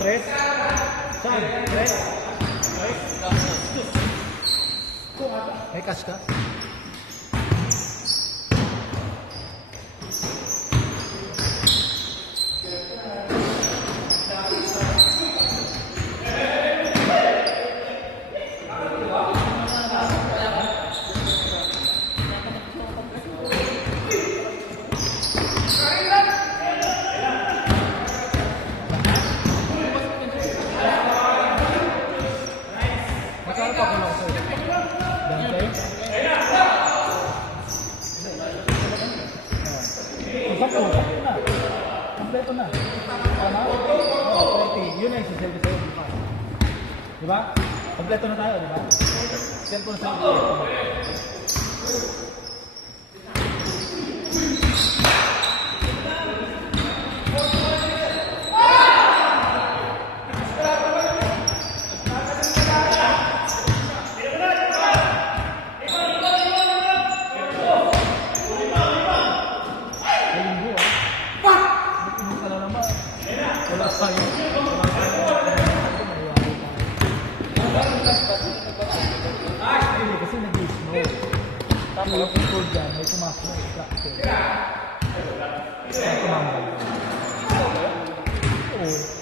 Press? Saan? Press? May cash ka? Kompleto na. Tama? Oo, 30. Yun ay sisilbi sa'yo. Diba? Kompleto na tayo, diba? Send ko na sa iyo. Kasi nag-snow. Tapos yung cold dyan, may pumasok na structure. May tumambal. Oo.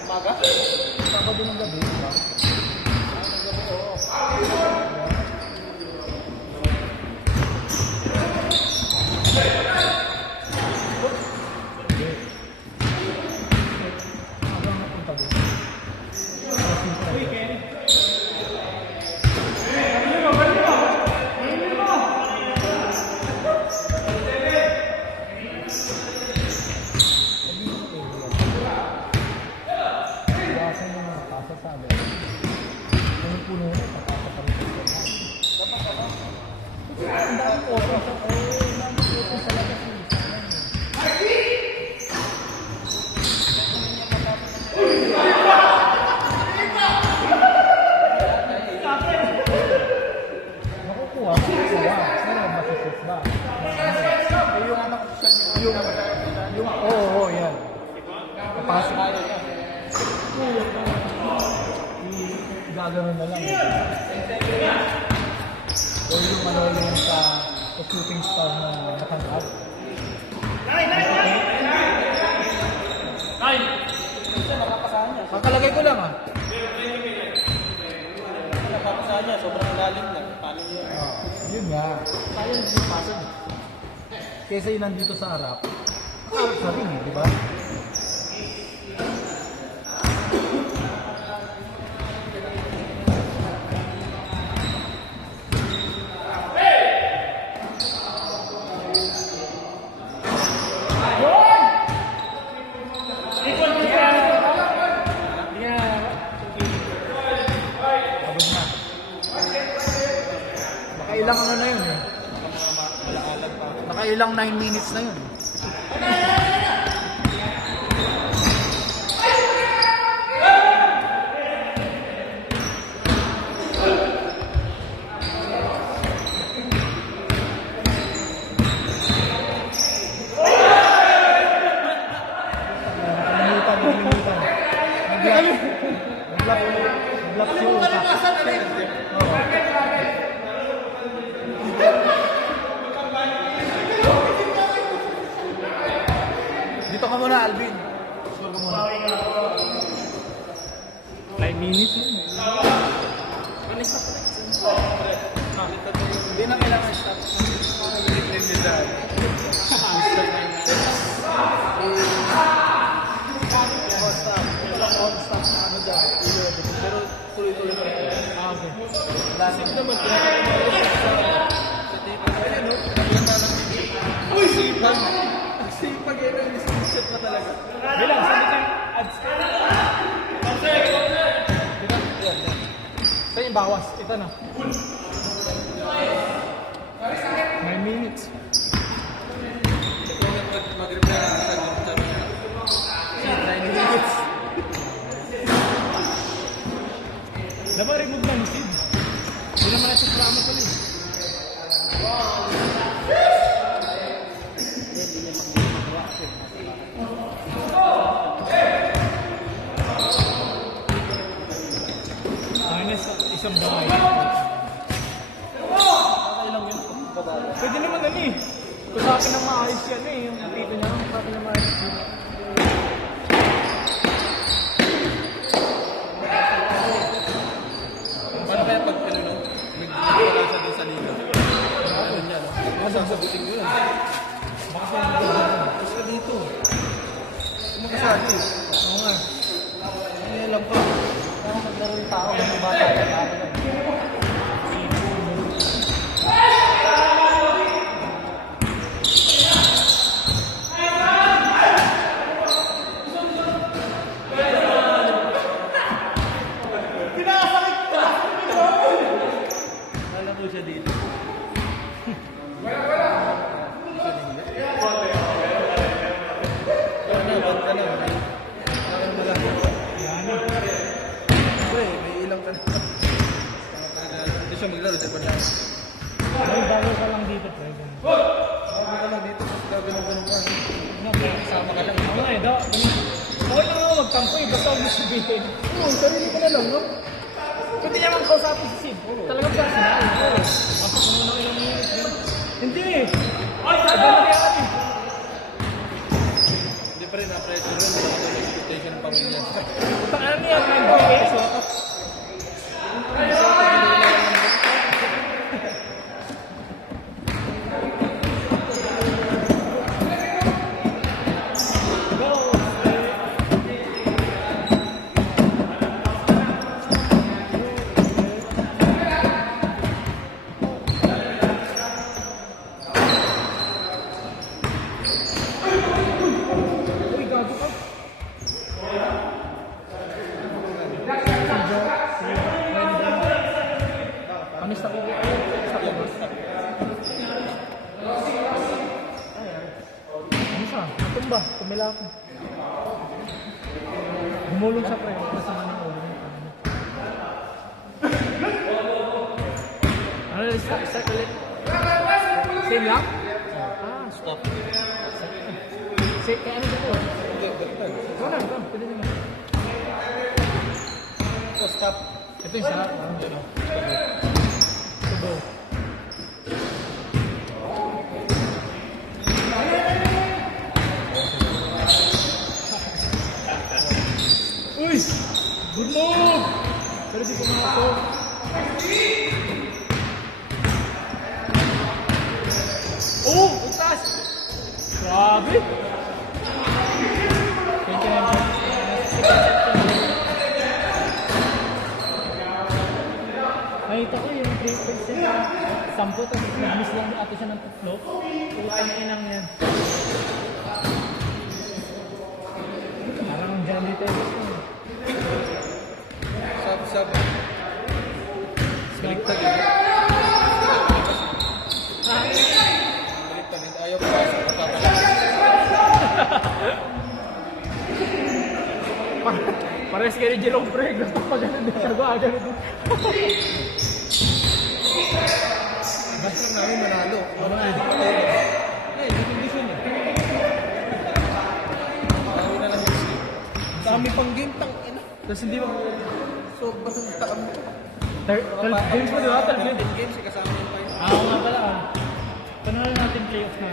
Maga? Sabado ng gabi, diba? Ng gabi, oo. Oo, yan. Kapasok. Gagawin na lang. O yung ano yung sa shooting star na nakangkab. Kakalagay ko lang ah. Napapasahan niya, sobrang lalim na. Paano yun? Yun nga. Sayang yung pasok. Kesa yun nandito sa harap. Sa ring eh, di ba? Nakailang ano na yun eh. Nakailang 9 minutes na yun. Nag-block yung utak. Dito ka muna, Alvin. Score ka muna. 9 minutes yun. Hindi na kailangan stop. Pero tuloy-tuloy pa rin. Okay. Lasip naman. Uy, sipag! Sipag yun ang isip na talaga. Bilang, sabi ka ads. Saan yung bawas? Ito na. 9 minutes. Dapat remove lang yung seed. Hindi naman nasa drama ko rin. of the night. Nakailang yun. Pwede naman ano eh. Kung sa akin ang maayos yan eh. Yung tito niya, sa akin ang maayos yun. Paano kaya pag ano no? Nagpapala siya din sa liga. Ano niya no? Masasagutin ko yun. Tapos ka dito. Kumakasali. Oo nga. Ano yan lang pa? Parang maglaro yung tao ng bata. Lalaro siya dito. Bad ka na. Parang malaki. Siyempre, may ilang ka na. Hindi siya maglaro sa pala. May bago ka lang dito, pre. Sabi ka lang dito, tapos gagawin ka. Kasama ka lang. Ako nga eh, okay lang ako magtampo eh, basta huwag mo sabihin. Oo, sarili ka na lang, no? Pwede niya mang kausapin si Sid. Talagang personal. Ako kung ano ilang minutes yun. Hindi eh. Ay, sabi mo kaya kami. Hindi pa rin na-pressure yun. Wala ka expectation ng pamilya. Utang ano niya, may BS. Uy, gago ka. Panis na ko. Ano siya? Tumba. Tumila ako. Gumulong siya pre. Kasama ng ulo niya. Ano? Start ulit. Same lang? Ah, Stop. kaya ano dito? Hindi, baliktad. Wala, pwede naman. So, stop. Ito yung sarap. Tubo. Uy! Good move! Pero di pumasok. Oh! Utas! Grabe! Thank you, nakita ko yung 3%. 10 tapos nag-miss lang ato siya ng tatlo. Utang inang yan. Parang Johnny Tevez yun. Stop. Baliktad yun. Baliktad yun. Ayaw ko sa kapapala. Pares kayo ni Jerome Pre. Gusto pa ganun din siya. Agad din. Gusto namin manalo. Ano nga? Eh, hindi condition eh. Tawin na lang yung sleep. Dami pang game, tang ina. Tapos hindi mo... Sobrang taam. 12 games pa diba? 12 games. 10 games, eh, kasama yung tayo. Oo nga pala ah. Panalo natin playoff na.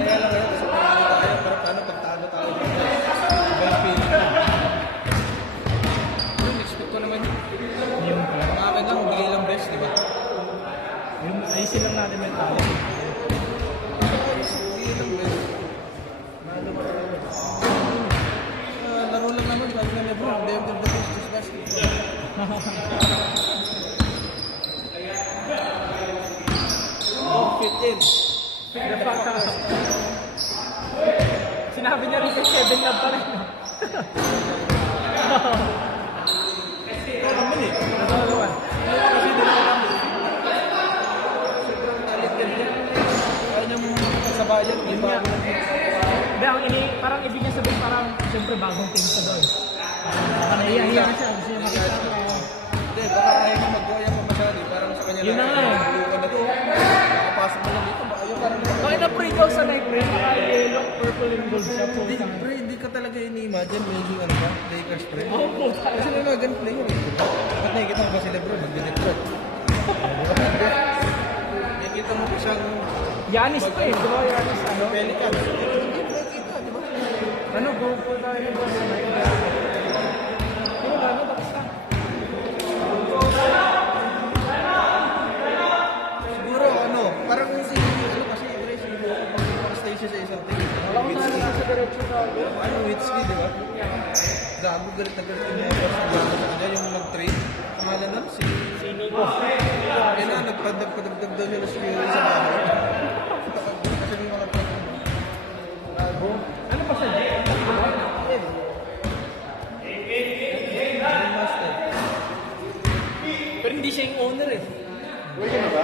Kaya lang ngayon, kasi panalo tayo, pero paano pag talo tayo dito? Iba yung feeling ko. Yun, expect ko naman yun. Yung pala. Ang akin lang, bigay lang best, di ba? Yung ayusin lang natin mental. Bigay lang best. Mahalo pa talaga. Laro lang naman, sabi na Lebron, the end of the best is basketball. Don't fit in. The fact na... Sinabi niya rin kay Kevin Love pa rin. Ikaw naman eh. Nagagawa. Kasi di na alam eh. Sobrang talented niya. Kaya niya mong kasabayan. Yun nga. Hindi, parang ibig niya sabihin parang siyempre bagong team ko doon. Parang nahiya-hiya na siya. Gusto niya makita ko. Hindi, baka ayaw niya mag-goya pa masyado. Parang sa kanya Yun na nga eh. Iluwan na to. Nakapasok mo lang dito. Ayaw parang... Bakit na pre ikaw sanay pre, yellow, purple, and gold siya po. Pre, hindi ka talaga ini-imagine magiging ano ba? Lakers, pre. Oo po. Kasi may mga ganun player eh. Diba? Ba't nakikita mo ba si Lebron? Nag-deflect. Nakikita mo ba siyang Yanis po eh. Di ba Yanis ano? Pelican? Hindi mo nakikita, di ba? Ano, go po tayo ng boss. Ano ba? Ano? Tapos na. Siguro ano, parang si ano kasi pre, siguro pag stay siya sa isang team. Wala ko tayo nasa diretso sa Ano, Witsky, di ba? Gago, galit na galit yung mga sa kanya, yung nag-trade. Pangalan nun, si Nico. Kaya na, nagpadagdag daw nila si Yuri sa bahay. Kasi may mga trade. Ano pa siya? Master. Pero hindi siya yung owner eh. Pwede na ba?